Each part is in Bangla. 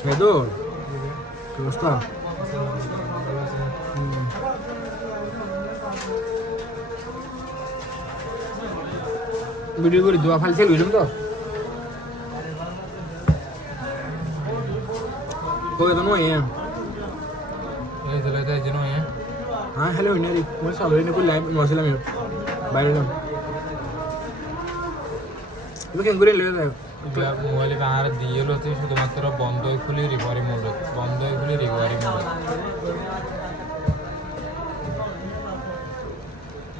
Shahidul, ¿qué gusta? ভিডিও করে দোয়া ফাইল সেল হইলাম তো কই তো নয় এই চলে যায় জিনো হ্যাঁ হ্যালো ইনারি মই সালো এনে কই লাইভ নছিলাম বাইরে যাম তুমি কেন করে লয়ে যাও মোবাইলে আর দিয়ে হচ্ছে শুধুমাত্র বন্ধ খুলে রিকভারি মোড বন্ধ খুলে রিকভারি মোড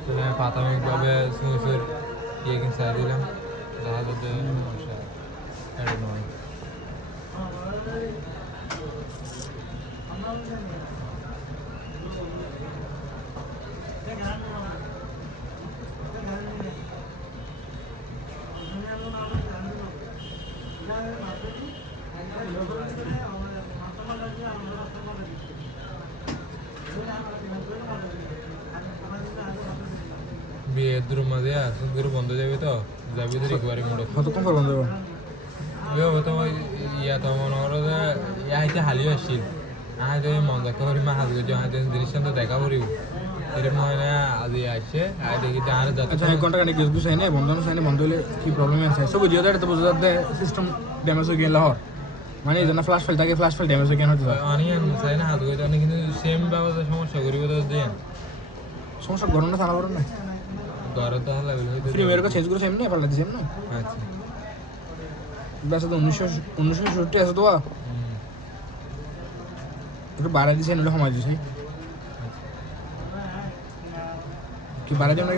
তাহলে প্রাথমিকভাবে সুসুর ইয়ে কিন সাইড দিলাম দেখা যাচ্ছে সমস্যা এটা নয় বিয়ের মাঝে আসুন বন্ধ যাবে তো যাবি তো রিকভারি মোড কতক্ষণ পর বন্ধ হবে তো ইয়া তো মনে করো যে ইয়া হইতে হালিও আসছিল আজ মন দেখা করি মা হাত গেছে আজ দৃশ্য তো দেখা করিব এরকম হয় না আজ আসছে আজ দেখি আর আচ্ছা 1 ঘন্টা কানে গেছ গুছাই না বন্ধ না বন্ধ হলে কি প্রবলেম আছে সব বুঝিয়ে দেয় তো বুঝা যাচ্ছে সিস্টেম ড্যামেজ হয়ে গেল হর মানে এই জন্য ফ্ল্যাশ ফেল থাকে ফ্ল্যাশ ফেল ড্যামেজ হয়ে কেন হচ্ছে অনিয়ন চাই না হাত গেছে অনেক কিন্তু সেম ব্যবস্থা সমস্যা করিব তো দেন সমস্যা গরম না থানা গরম না গরম তো লেভেল হইতে ফ্রি মেরে চেঞ্জ করে সেম না পাল্লা দিছেন না আচ্ছা বাস তো 1960 আছে তো একটু বাড়া দিছেন হলে সময় দিছে কি বাড়া জন্য